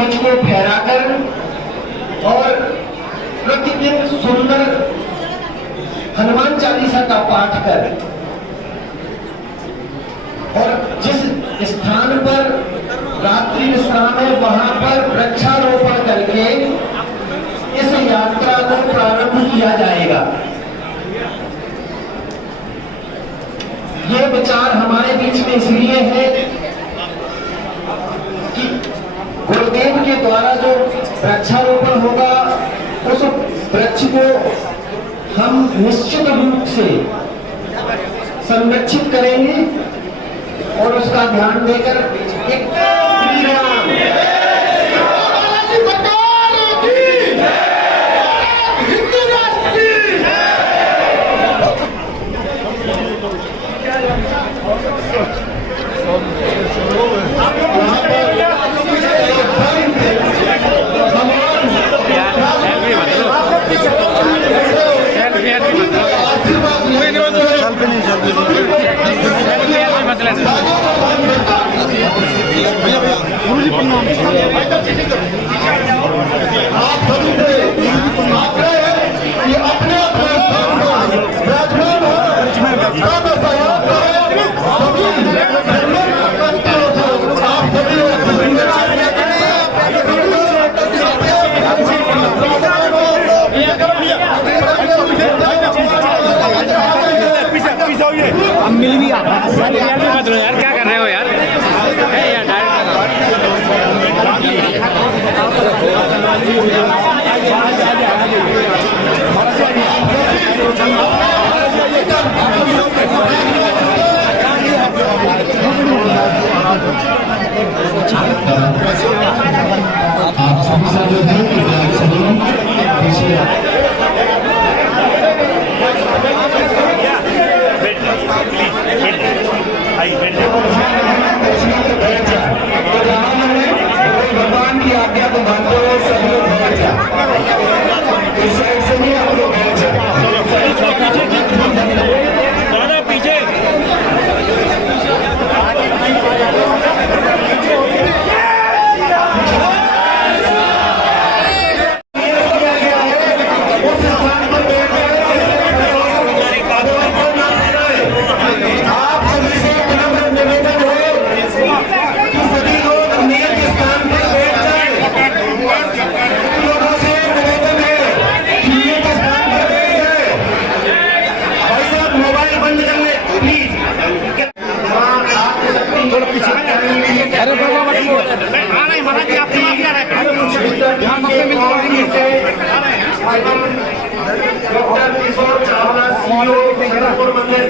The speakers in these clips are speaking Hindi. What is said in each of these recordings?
ध्वज को फहराकर और प्रतिदिन सुंदर हनुमान चालीसा का पाठ कर और जिस स्थान पर रात्रि विश्राम है वहां पर वृक्षारोपण करके इस यात्रा को प्रारंभ किया जाएगा। ये विचार हमारे बीच में इसलिए है कि गुरुदेव के द्वारा जो वृक्षारोपण होगा उस वृक्ष को हम निश्चित रूप से संरक्षित करेंगे और उसका ध्यान देकर एक श्री राम हिंदू राष्ट्र मिल भी यार क्या कर रहे हो यार आप सभी से जो भगवान की आज्ञा को मानते हुए सभी लोग इस साइड से नहीं हम लोग पीछे डॉक्टर किशोर चावला सीईओ सिंगापुर मंदिर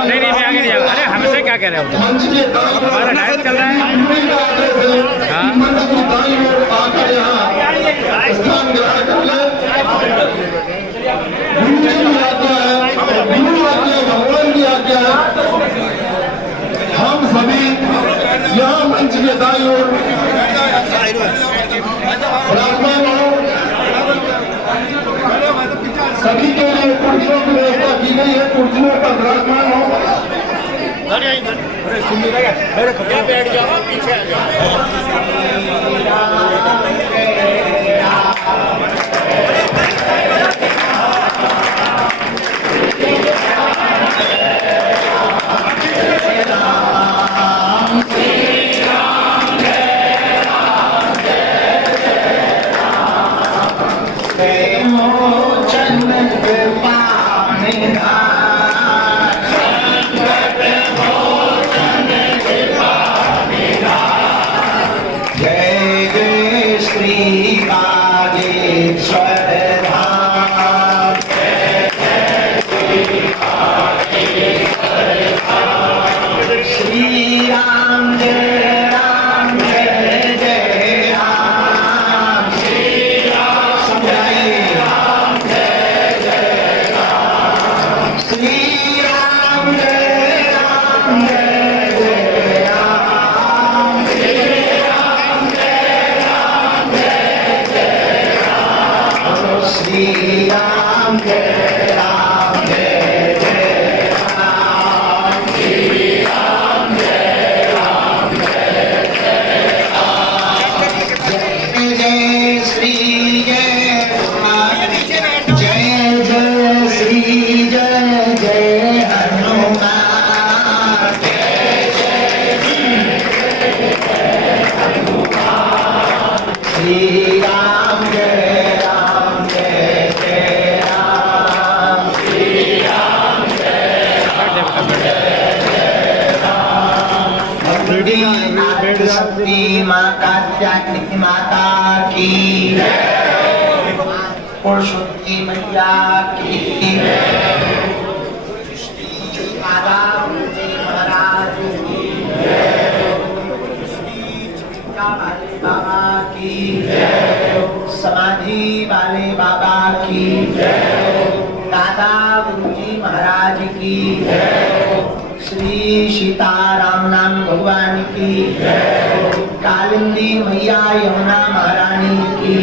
नहीं मैं आगे नहीं आऊंगा। अरे हमसे क्या कह रहे हो हमारा टाइम चल रहा हम सभी यहाँ मंच के दाईं ओर सभी के लिए कुर्सियों की व्यवस्था की गई है। कुर्सियों पर विराजमान हो। बैठ जाओ पीछे आ जाओ। जय राम जय राम जय जय राम श्री राम जय राम जय जय राम जय जय श्री जय राम जय जय श्री जय जय हनुमान जय श्री राम जय राम जय जय राम श्री राम जय राम जय जय राम भक्ति आदि शक्ति माँ कात्यायनी माता की पुरुषोत्तम मैया की माता महाराज की बाबा की समाधि वाले बाबा की दादा गुरुजी महाराज की श्री सीताराम नाम भगवान की कालिंदी मैया यमुना महारानी की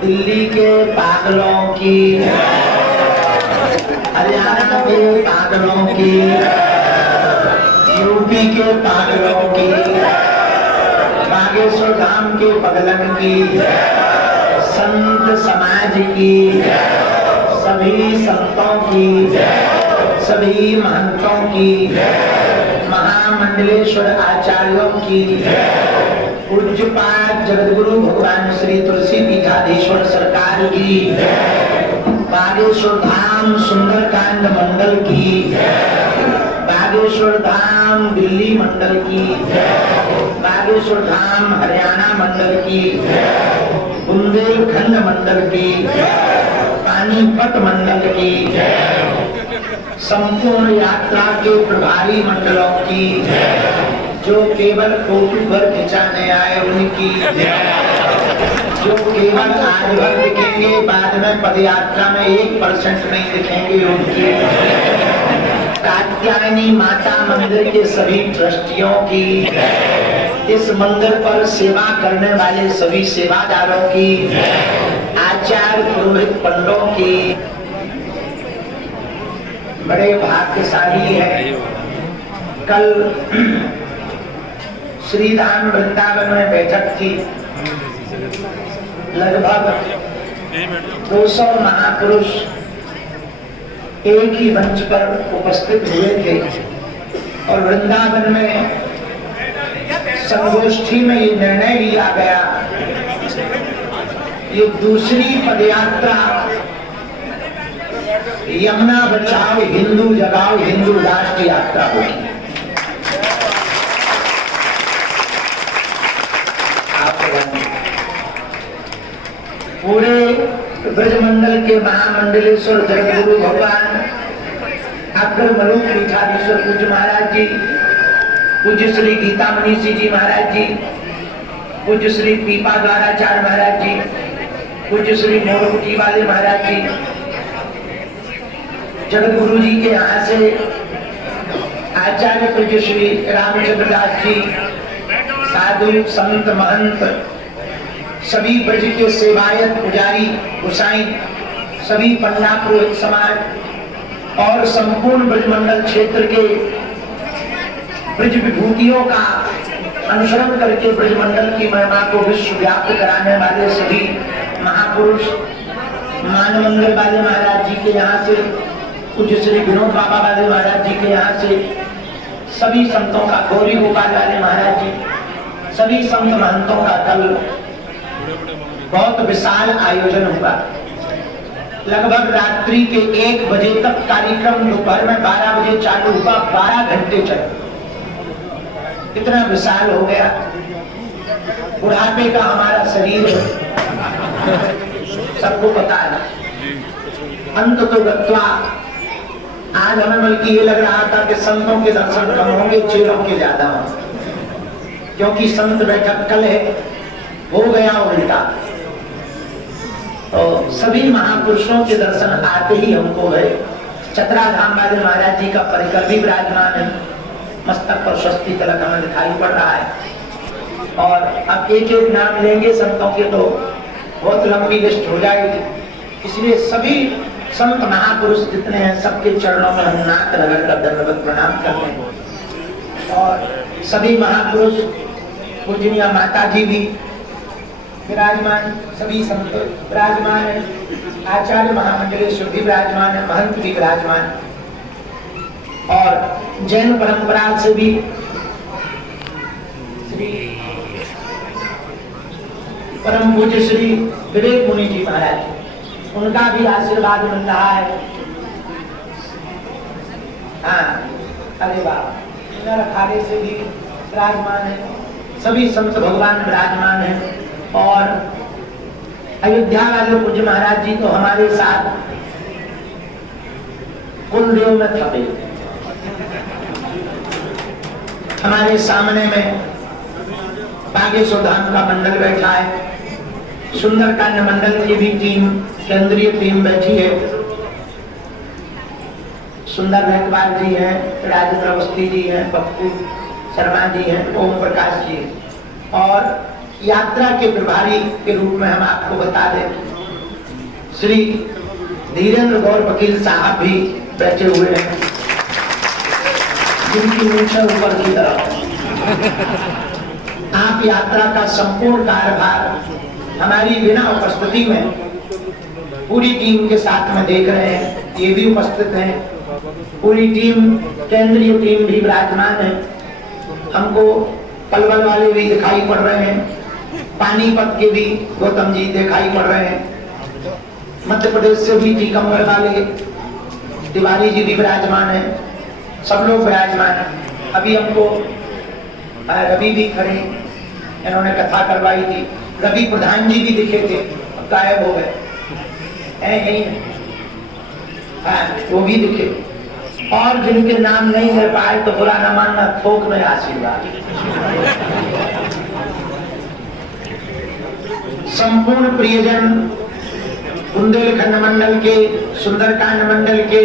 दिल्ली के पागलों की हरियाणा के पागलों की यूपी के पागलों की बागेश्वर धाम के पगलन की संत समाज की सभी संतों की सभी महंतों की महामंडलेश्वर आचार्यों की पूज्यपाद जगतगुरु भगवान श्री तुलसी पीठाधीश्वर सरकार की बागेश्वर धाम सुंदरकांड मंडल की बागेश्वर धाम दिल्ली मंडल की बागेश्वर धाम हरियाणा मंडल की बुंदेलखंड मंडल की पानीपत मंडल की संपूर्ण यात्रा के प्रभारी मंडलों की जो केवल फोटो भर खिंचाने आए उनकी जो केवल आज भर दिखेंगे बाद में पदयात्रा में 1% नहीं दिखेंगे उनकी कात्यायनी माता मंदिर के सभी ट्रस्टियों की इस मंदिर पर सेवा करने वाले सभी सेवादारों की आचार्य पुरोहित पंडों की बड़े भाग्यशाली है। कल श्रीधाम वृंदावन में बैठक थी। लगभग 200 महापुरुष एक ही मंच पर उपस्थित हुए थे और वृंदावन में संगोष्ठी में ये निर्णय लिया गया, ये दूसरी पदयात्रा यमुना बचाओ हिंदू जगाओ हिंदू राष्ट्र यात्रा होगी। पूरे ब्रजमंडल के महामंडलेश्वर जगतगुरु भगवान अग्रमलू पीठाधीश्वर पूज्य महाराज जी, पूज्य श्री गीतामणि जी महाराज जी, पूज्य श्री पीपा द्वाराचार्य महाराज जी, पूज्य श्री मोरकुटी वाले महाराज जी, जगतगुरु जी के यहाँ से आचार्य पूज्य श्री रामचंद्र दास जी, साधु संत महंत सभी ब्रज के सेवायत पुजारी गोसाई सभी पंडा पुरोहित समाज और संपूर्ण ब्रजमंडल क्षेत्र के ब्रज विभूतियों का अनुसरण करके ब्रजमंडल की महिमा को विश्वव्याप्त कराने वाले सभी महापुरुष मान मंगल वाले महाराज जी के यहाँ से, पूज्य श्री विनोद बाबा वाले महाराज जी के यहाँ से, सभी संतों का, गौरी गोपाल वाले महाराज जी, सभी संत महंतों का कल बहुत विशाल आयोजन हुआ। लगभग रात्रि के 1 बजे तक कार्यक्रम, दोपहर में 12 बजे चालू हुआ, 12 घंटे चला। इतना विशाल हो गया। बुढ़ापे का हमारा शरीर सबको पता है। अंत तो गत्वा आज हमें बल्कि ये लग रहा था कि संतों के दर्शन कम होंगे, चेलों के ज्यादा होंगे, क्योंकि संत बैठक कल है, हो गया उल्टा। तो सभी महापुरुषों के दर्शन आते ही हमको गए। चतरा धाम वाले महाराज जी का परिकर भी विराजमान है, मस्तक पर स्वस्ति तिलक हमें दिखाई पड़ रहा है। और अब एक एक नाम लेंगे संतों के तो बहुत लंबी लिस्ट हो जाएगी, इसलिए सभी संत महापुरुष जितने हैं सबके चरणों में हम नाक रगड़ कर दंडवत प्रणाम करते हैं। और सभी महापुरुष पूजनीय माता जी भी विराजमान, सभी संत विराजमान है, आचार्य महामंडलेश्वर भी विराजमान है, महंत भी विराजमान, और जैन परंपरा से भी श्री परम पूज्य श्री विवेक मुनि जी महाराज, उनका भी आशीर्वाद मिल रहा है। हाँ, अरे बाबा अखाड़े से भी विराजमान है, सभी संत भगवान विराजमान है। और अयोध्या वाले पूज्य महाराज जी तो हमारे साथ कुलदेव में थपे, हमारे सामने में बागेश्वर धाम का मंडल बैठा है, सुंदरकांड मंडल की भी टीम, केंद्रीय टीम बैठी है। सुंदर रखवाल जी हैं, राजेंद्र अवस्थी जी हैं, पप्पू शर्मा जी हैं, ओम प्रकाश जी, और यात्रा के प्रभारी के रूप में हम आपको बता दें श्री धीरेन्द्र गौर वकील साहब भी बैठे हुए हैं, जिनकी मूंछें ऊपर की तरफ। आप यात्रा का संपूर्ण कार्यभार हमारी बिना उपस्थिति में पूरी टीम के साथ में देख रहे हैं, ये भी उपस्थित हैं। पूरी टीम, केंद्रीय टीम भी विराजमान है। हमको पलवल वाले भी दिखाई पड़ रहे हैं, पानीपत के भी गौतम जी दिखाई पड़ रहे हैं, मध्य प्रदेश से भी टीकमगढ़ वाले तिवारी जी भी विराजमान है, सब लोग विराजमान है। अभी हमको रवि भी खड़े, इन्होंने कथा करवाई थी, रवि प्रधान जी भी दिखे थे, अब गायब हो गए, यही वो भी दिखे। और जिनके नाम नहीं ले पाए तो बुरा न मानना, थोक में आशीर्वाद। संपूर्ण प्रियजन, बुंदेलखंड मंडल के, सुंदरकांड मंडल के,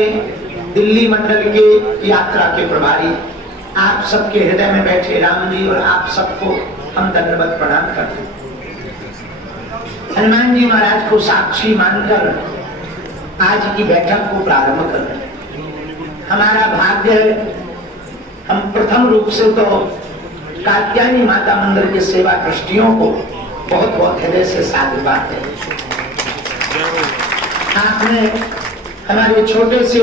दिल्ली मंडल के यात्रा के प्रभारी, आप सबके हृदय में बैठे राम जी और आप सबको हम दंडवत प्रणाम करते हैं। हनुमान जी महाराज को साक्षी मानकर आज की बैठक को प्रारंभ कर रहे हैं। हमारा भाग्य है, हम प्रथम रूप से तो कात्यायनी माता मंदिर के सेवा ट्रस्टियों को बहुत बहुत हृदय से साधुवाद है। आपने हमारे छोटे से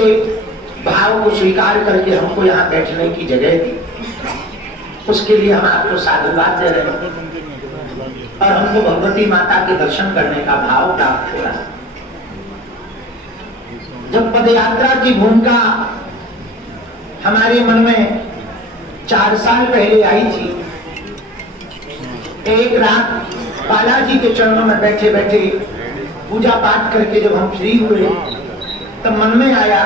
भाव को स्वीकार करके हमको यहाँ बैठने की जगह दी, उसके लिए हम आपको साधुवाद दे रहे हैं। और हमको भगवती माता के दर्शन करने का भाव प्राप्त हो रहा है। जब पदयात्रा की भूमिका हमारे मन में 4 साल पहले आई थी, एक रात बालाजी के चरणों में बैठे बैठे पूजा पाठ करके जब हम फ्री हुए, तब मन में आया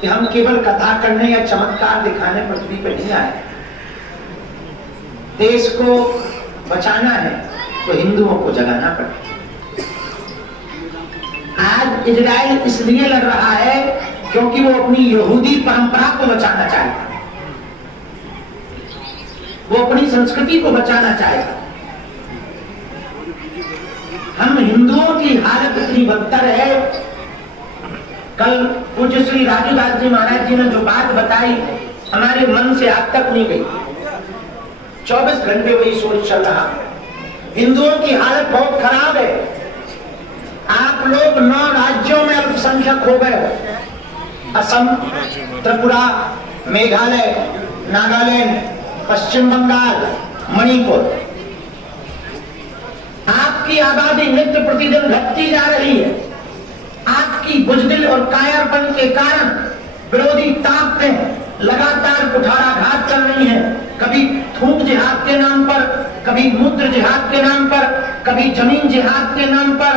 कि हम केवल कथा करने या चमत्कार दिखाने पृथ्वी पर नहीं आए, देश को बचाना है तो हिंदुओं को जगाना पड़ेगा। आज इजराइल इसलिए लड़ रहा है क्योंकि वो अपनी यहूदी परंपरा को बचाना चाहेगा, वो अपनी संस्कृति को बचाना चाहेगा। हम हिंदुओं की हालत इतनी बदतर है। कल पूज्य श्री राजूदास जी महाराज जी ने जो बात बताई, हमारे मन से आज तक नहीं गई। 24 घंटे वही सोच चल रहा। हिंदुओं की हालत बहुत खराब है। आप लोग 9 राज्यों में अल्पसंख्यक हो गए, असम, त्रिपुरा, मेघालय, नागालैंड, पश्चिम बंगाल, मणिपुर। आपकी आबादी नित्य प्रतिदिन घटती जा रही है। आपकी बुजदिल और कायरपन के कारण विरोधी ताकतें लगातार कुठाराघात कर रही हैं। कभी थूक जिहाद के नाम पर, कभी मूत्र जिहाद के नाम पर, कभी जमीन जिहाद के नाम पर,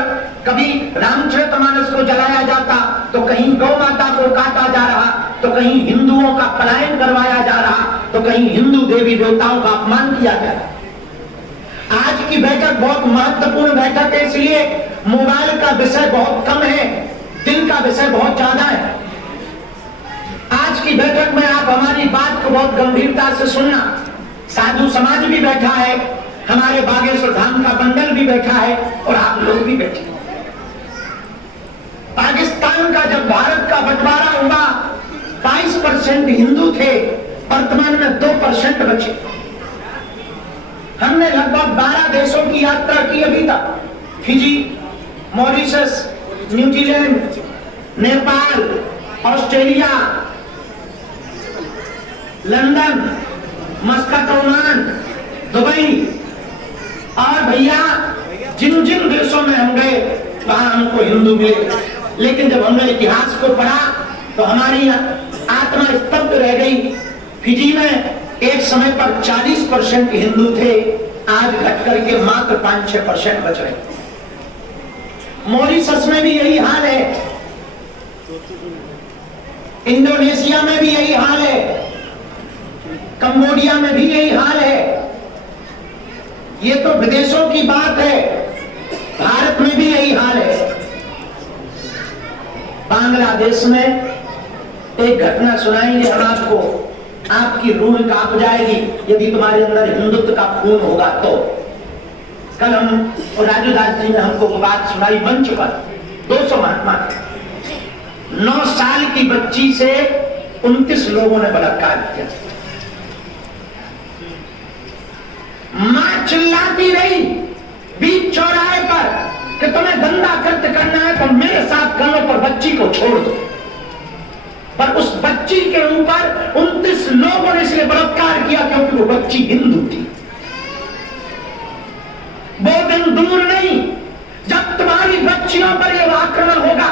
कभी रामचरितमानस को जलाया जाता तो कहीं गौ माता को काटा जा रहा, तो कहीं हिंदुओं का पलायन करवाया जा रहा, तो कहीं हिंदू देवी देवताओं का अपमान किया जा रहा। आज की बैठक बहुत महत्वपूर्ण बैठक है, इसलिए मोबाइल का विषय बहुत कम है, दिल का विषय बहुत ज्यादा है। आज की बैठक में आप हमारी बात को बहुत गंभीरता से सुनना। साधु समाज भी बैठा है, हमारे बागेश्वर धाम का मंडल भी बैठा है और आप लोग भी बैठे। 80% हिंदू थे, वर्तमान में 2% बचे। हमने लगभग 12 देशों की यात्रा की अभी तक, Fiji, Mauritius, New Zealand, Nepal, Australia, London, Muscat, Oman, Dubai. और भैया जिन जिन देशों में हम गए वहां हमको हिंदू मिले, लेकिन जब हमने इतिहास को पढ़ा तो हमारी आत्मा स्तब्ध रह गई। फिजी में एक समय पर 40% हिंदू थे, आज घट करके मात्र 5-6% बच रहे। मॉरिशस में भी यही हाल है, इंडोनेशिया में भी यही हाल है, कंबोडिया में भी यही हाल है। ये तो विदेशों की बात है, भारत में भी यही हाल है। बांग्लादेश में एक घटना सुनाएंगे हम आपको, आपकी रूह कांप जाएगी यदि तुम्हारे अंदर हिंदुत्व का खून होगा तो। कल हम राजू दास जी ने हमको बात सुनाई मंच पर, 200 महात्मा, 9 साल की बच्ची से 29 लोगों ने बलात्कार किया। मां चिल्लाती रही बीच चौराहे पर कि तुम्हें गंदा कृत्य करना है तो मेरे साथ करो पर बच्ची को छोड़ दो। पर उस बच्ची के ऊपर 29 लोगों ने इसलिए बलात्कार किया क्योंकि वो बच्ची हिंदू थी। वो दिन दूर नहीं जब तुम्हारी बच्चियों पर यह आक्रमण होगा।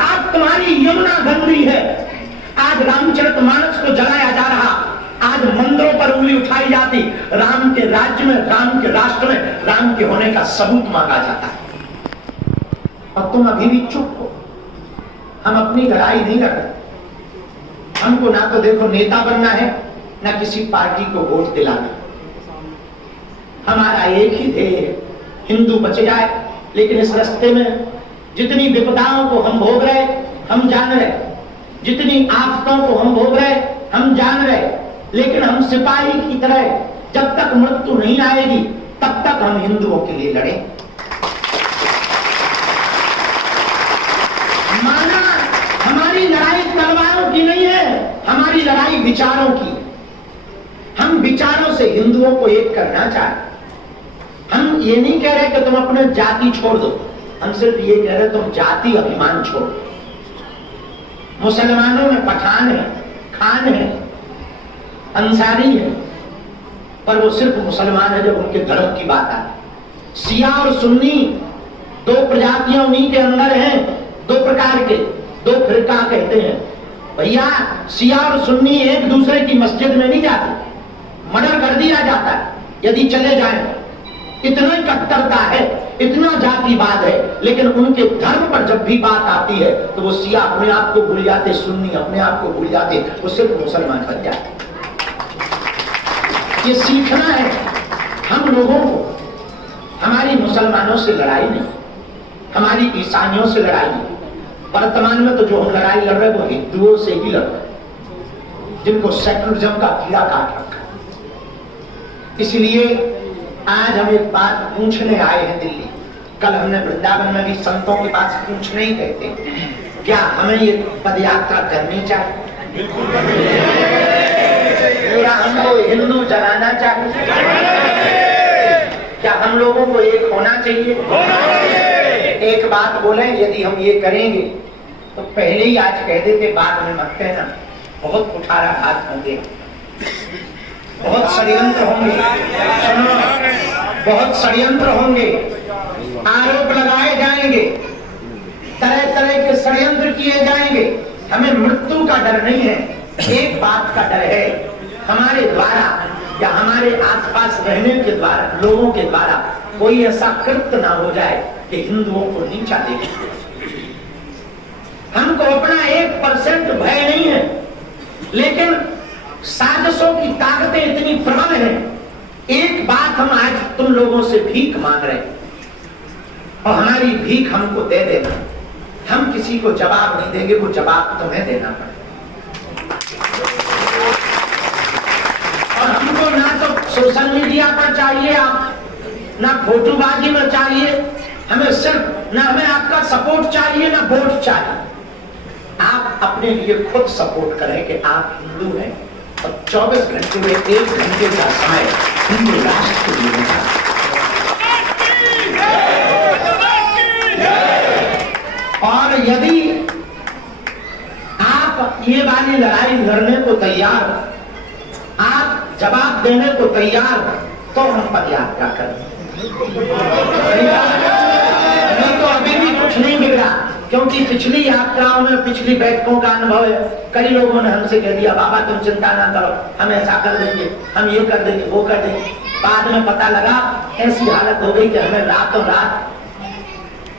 आज तुम्हारी यमुना गंदी है, आज रामचरितमानस को जलाया जा रहा, आज मंदिरों पर उंगली उठाई जाती, राम के राज्य में, राम के राष्ट्र में राम के होने का सबूत मांगा जाता है और तुम अभी भी चुप हो। हम अपनी लड़ाई नहीं लड़ रहे। हमको ना तो देखो नेता बनना है, ना किसी पार्टी को वोट दिलाना। हमारा एक ही ध्येय है, हिंदू बच जाए। लेकिन इस रास्ते में जितनी विपदाओं को हम भोग रहे हम जान रहे, जितनी आफतों को हम भोग रहे हम जान रहे, लेकिन हम सिपाही की तरह जब तक मृत्यु नहीं आएगी तब तक हम हिंदुओं के लिए लड़ें। माना हमारी लड़ाई तलवारों की नहीं है, हमारी लड़ाई विचारों की। हम विचारों से हिंदुओं को एक करना चाहते। हम ये नहीं कह रहे कि तुम अपने जाति छोड़ दो, हम सिर्फ ये कह रहे तुम जाति अभिमान छोड़ दो। मुसलमानों में पठान है, खान है, अंसारी है, पर वो सिर्फ मुसलमान है जब उनके धर्म की बात आती। शिया और सुन्नी 2 प्रजातियां उन्हीं के अंदर हैं, 2 प्रकार के, 2 फिरका कहते हैं। भैया शिया और सुन्नी एक दूसरे की मस्जिद में नहीं जाते, मर्डर कर दिया जाता है यदि चले जाए। इतना कट्टरता है, इतना जातिवाद है, लेकिन उनके धर्म पर जब भी बात आती है तो वो शिया अपने आप को भूल जाते, सुन्नी अपने आप को भूल जाते, वो सिर्फ मुसलमान बन जाते। ये सीखना है हम लोगों को। हमारी मुसलमानों से लड़ाई नहीं, हमारी ईसाइयों से लड़ाई नहीं। वर्तमान में तो जो हम लड़ाई लड़ रहे वो हिंदुओं से ही लड़ रहे, जिनको सेकुलरिज्म का कीड़ा काट रखा। इसलिए आज हम एक बात पूछने आए हैं दिल्ली। कल हमने वृंदावन में भी संतों के पास पूछने ही कहते, क्या हमें ये पदयात्रा करनी चाहिए? क्या हमको हिंदू जलाना चाहिए? क्या हम लोगों को एक होना चाहिए? एक बात बोले, यदि हम ये करेंगे तो पहले ही आज कह देते, बाद में मत कहना, बहुत कुठाराघात होंगे, बहुत षड्यंत्र होंगे। सुनो, बहुत षड्यंत्र होंगे, आरोप लगाए जाएंगे, तरह तरह के षड्यंत्र किए जाएंगे। हमें मृत्यु का डर नहीं है, एक बात का डर है, हमारे द्वारा या हमारे आसपास रहने के द्वारा, लोगों के द्वारा कोई ऐसा कृत्य ना हो जाए कि हिंदुओं को नीचा देखे। हमको अपना 1% भय नहीं है, लेकिन साजिशों की ताकतें इतनी प्रबल हैं। एक बात हम आज तुम लोगों से भीख मांग रहे हैं और हमारी भीख हमको दे देना। हम किसी को जवाब नहीं देंगे, वो जवाब तुम्हें देना पड़ेगा। और हमको ना तो सोशल मीडिया पर चाहिए आप, ना फोटोबाजी में चाहिए, हमें सिर्फ ना हमें आपका सपोर्ट चाहिए, ना वोट चाहिए। आप अपने लिए खुद सपोर्ट करें कि आप हिंदू हैं और 24 घंटे में 1 घंटे का समय हिंदू राष्ट्र के लिए निकालें। और यदि आप ये वाली लड़ाई लड़ने को तैयार हो, आप जवाब देने को तैयार हो, तो हम पदयात्रा करें। नहीं तो अभी भी कुछ नहीं बिगड़ा, क्योंकि पिछली यात्राओं में, पिछली बैठकों का अनुभव है। कई लोगों ने हमसे कह दिया, बाबा तुम चिंता ना करो, हम ऐसा कर देंगे, हम ये कर देंगे, वो कर देंगे। बाद में पता लगा ऐसी हालत हो गई कि हमें रातों रात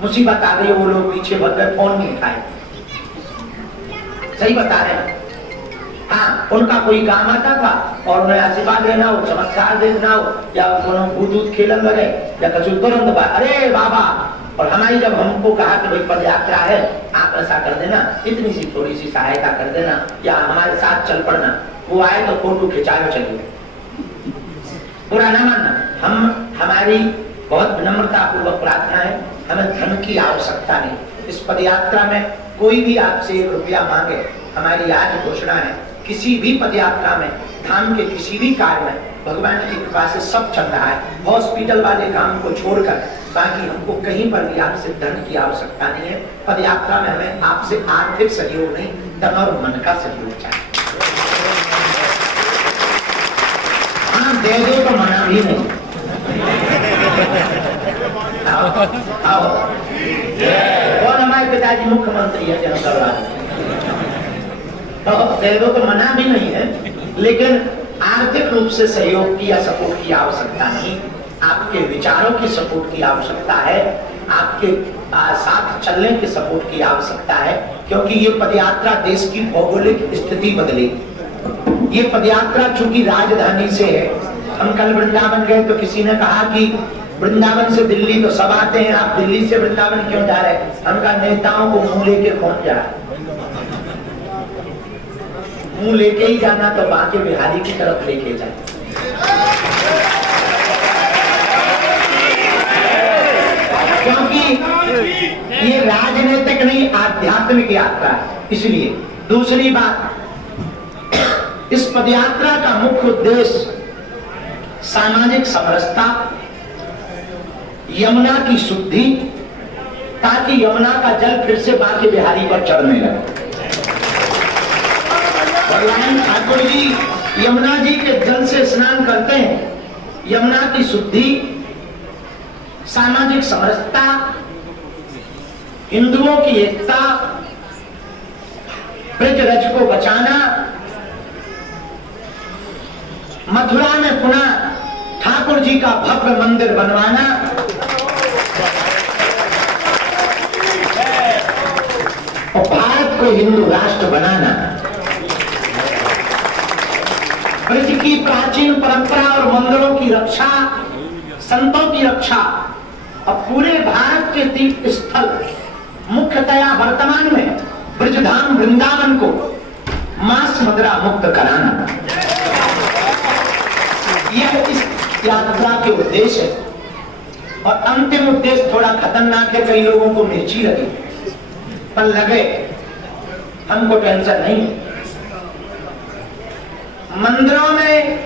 मुसीबत आ गई। वो लोग पीछे भग गए, फोन नहीं उठाए। सही बता रहे हैं। हाँ, उनका कोई काम आता था और उन्हें आशीर्वाद लेना हो, चमत्कार देखना हो, या भूत खेलन लगे या कछु तुरंत अरे बाबा। और हमारी जब हमको कहा कि भाई पदयात्रा है, आप ऐसा कर देना, इतनी सी थोड़ी सी सहायता कर देना या हमारे साथ चल पड़ना, वो आए तो फोटो खिंचाओ चलिए, बुरा ना मानना। हमारी बहुत विनम्रता पूर्वक प्रार्थना है, हमें धन की आवश्यकता नहीं। इस पदयात्रा में कोई भी आपसे 1 रुपया मांगे, हमारी आज घोषणा है, किसी भी पदयात्रा में, धाम के किसी भी कार्य में भगवान की कृपा से सब चल रहा है। हॉस्पिटल वाले काम को छोड़कर बाकी हमको कहीं पर भी आपसे धन की आवश्यकता नहीं है। पदयात्रा में हमें आपसे आर्थिक सहयोग नहीं, तन और मन का सहयोग चाहिए। हाँ, दे दो तो मना भी नहीं। आओ। और हमारे पिताजी मुख्यमंत्री है जनता राज्य, तो दे दो तो मना भी नहीं है, लेकिन आर्थिक रूप से सहयोग की या सपोर्ट की आवश्यकता नहीं। आपके विचारों की सपोर्ट की आवश्यकता है, आपके साथ चलने की सपोर्ट की आवश्यकता है, क्योंकि ये पदयात्रा देश की भौगोलिक स्थिति बदलेगी। ये पदयात्रा चूंकि राजधानी से है, हम कल वृंदावन गए तो किसी ने कहा कि वृंदावन से दिल्ली तो सब आते हैं, आप दिल्ली से वृंदावन क्यों जा रहे हैं? हम कहा नेताओं को मुंह लेके कौन जा रहा है? मुंह लेके ही जाना तो बाकी बिहारी की तरफ लेके जाए। क्योंकि ये राजनीतिक नहीं, आध्यात्मिक यात्रा है। इसलिए दूसरी बात, इस पदयात्रा का मुख्य उद्देश्य सामाजिक समरसता, यमुना की शुद्धि, ताकि यमुना का जल फिर से बाकी बिहारी पर चढ़ने लगे। भगवान ठाकुर जी यमुना जी के जल से स्नान करते हैं। यमुना की शुद्धि, सामाजिक समरसता, हिंदुओं की एकता, ब्रज रज को बचाना, मथुरा में पुनः ठाकुर जी का भव्य मंदिर बनवाना, और भारत को हिंदू राष्ट्र बनाना, ब्रज की प्राचीन परंपरा और मंदिरों की रक्षा, संतों की रक्षा, और पूरे भारत के तीर्थ स्थल मुख्यतया वर्तमान में ब्रजधाम वृंदावन को मांस मदिरा मुक्त कराना, यह इस यात्रा के उद्देश्य है। और अंतिम उद्देश्य थोड़ा खतरनाक है, कई लोगों को मिर्ची लगी, पर लगे, हमको टेंशन नहीं। मंदिरों में,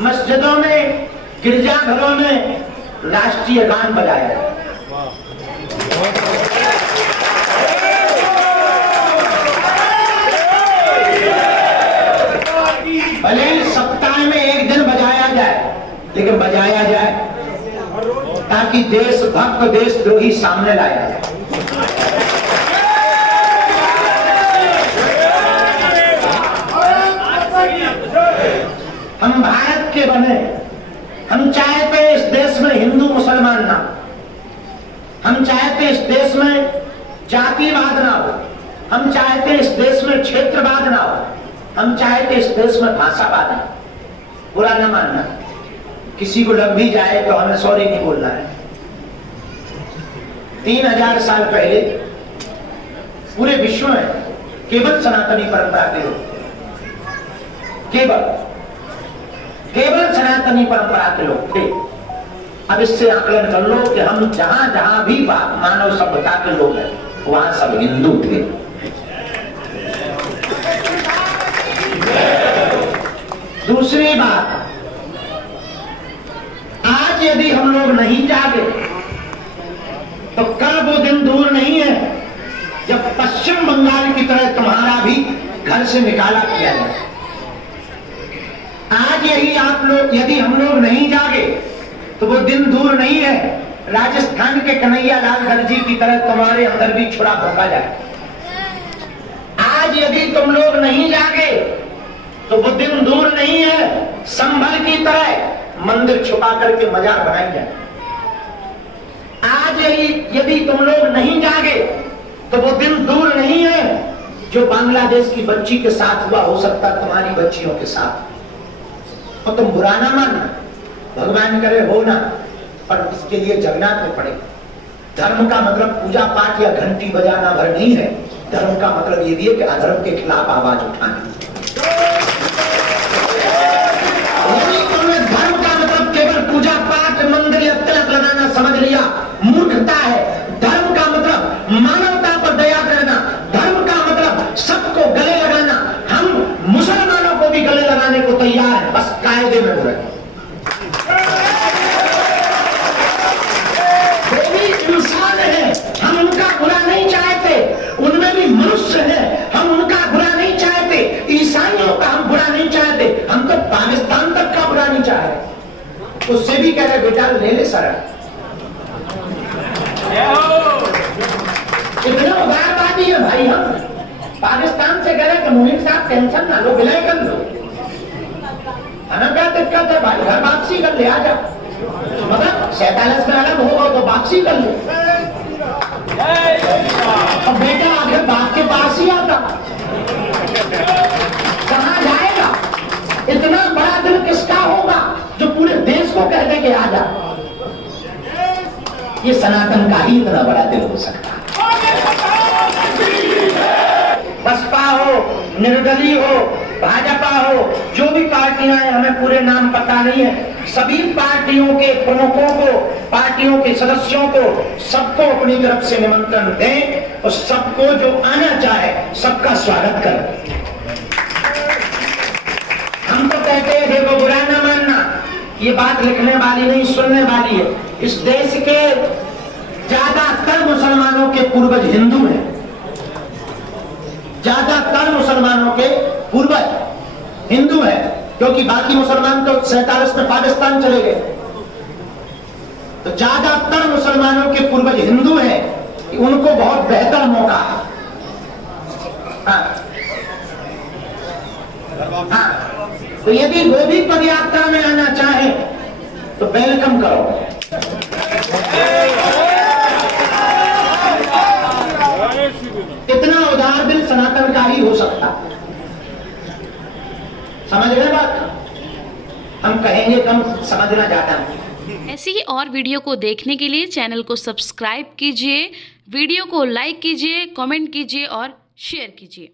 मस्जिदों में, गिरजाघरों में राष्ट्रीय गान बजाया, भले सप्ताह में 1 दिन बजाया जाए, लेकिन बजाया जाए ताकि देशभक्त देशद्रोही सामने लाया जाए। हम भारत के बने, हम चाहते इस देश में हिंदू मुसलमान ना हो, हम चाहते इस देश में जातिवाद ना हो, हम चाहते इस देश में क्षेत्रवाद ना हो, हम चाहते इस देश में भाषावाद ना। बुरा ना मानना, किसी को लग भी जाए तो हमें सॉरी नहीं बोलना है। 3000 साल पहले पूरे विश्व में केवल सनातनी परंपरा के लोग, केवल सनातनी परंपरा के लोग थे। अब इससे आकलन कर लो कि हम जहां जहां भी मानव सभ्यता के लोग हैं, वहां सब हिंदू थे। दूसरी बात, आज यदि हम लोग नहीं जागे तो कल वो दिन दूर नहीं है जब पश्चिम बंगाल की तरह तुम्हारा भी घर से निकाला किया जाए। आज यही आप लोग, यदि हम लोग नहीं जागे तो वो दिन दूर नहीं है राजस्थान के कन्हैया लाल दर्जी की तरह तुम्हारे अंदर भी छुरा भोंका जाए। आज यदि तुम लोग नहीं जागे तो वो दिन दूर नहीं है संभल की तरह मंदिर छुपा करके मजाक बनाई जाए। आज यदि तुम लोग नहीं जागे तो वो दिन दूर नहीं है जो बांग्लादेश की बच्ची के साथ हुआ, हो सकता तुम्हारी बच्चियों के साथ। और तुम बुरा ना मानना, भगवान करे हो ना, पर इसके लिए जगना तो पड़ेगा। धर्म का मतलब पूजा पाठ या घंटी बजाना भर नहीं है। धर्म का मतलब ये भी है कि अधर्म के खिलाफ आवाज उठाना। तुमने धर्म का मतलब केवल पूजा पाठ, मंदिर या तिलक लगाना समझ लिया, मूर्खता है। धर्म का मतलब मानवता पर दया करना, धर्म का मतलब सबको गले लगाना। हम मुसलमानों को भी गले लगाने को तैयार है, बस कायदे में बुरे। इंसान है, हम उनका बुरा नहीं चाहते, उनमें भी मनुष्य है, हम उनका बुरा नहीं चाहते। ईसाइयों का हम बुरा नहीं चाहते, हम तो पाकिस्तान तक का बुरा नहीं चाहते। उससे भी कह रहे बेटा ले ले सारा। इतना उदारवादी है भाई। हम पाकिस्तान से कह रहे कि मोहित साहब टेंशन ना लो, विलय कर लो। हमें क्या दिक्कत है भाई, घर वापसी कर ले, आ जा। मतलब 47 में अलग होगा तो वापसी कर लो। और बेटा आगे बाप के पास ही आता, कहां जाएगा? इतना बड़ा दिल किसका होगा जो पूरे देश को कह दे कि आ जा? ये सनातन का ही इतना बड़ा दिल हो सकता है। बसपा हो, निर्दलीय हो, भाजपा हो, जो भी पार्टियां हैं, हमें पूरे नाम पता नहीं है। सभी पार्टियों के प्रमुखों को, पार्टियों के सदस्यों को, सबको अपनी तरफ से निमंत्रण दें और सबको जो आना चाहे सबका स्वागत करें। हम तो कहते हैं देखो बुरा ना मानना, ये बात लिखने वाली नहीं सुनने वाली है। इस देश के ज्यादातर मुसलमानों के पूर्वज हिंदू हैं। ज्यादातर मुसलमानों के पूर्वज हिंदू हैं, क्योंकि बाकी मुसलमान तो 47 में पाकिस्तान चले गए। तो ज्यादातर मुसलमानों के पूर्वज हिंदू हैं, उनको बहुत बेहतर मौका है। तो यदि वो भी पदयात्रा में आना चाहे तो वेलकम करो। इतना उदार दिल सनातन का ही हो सकता। समझ गए बात? हम कहेंगे कम, समझना ज्यादा। ऐसी ही और वीडियो को देखने के लिए चैनल को सब्सक्राइब कीजिए, वीडियो को लाइक कीजिए, कमेंट कीजिए और शेयर कीजिए।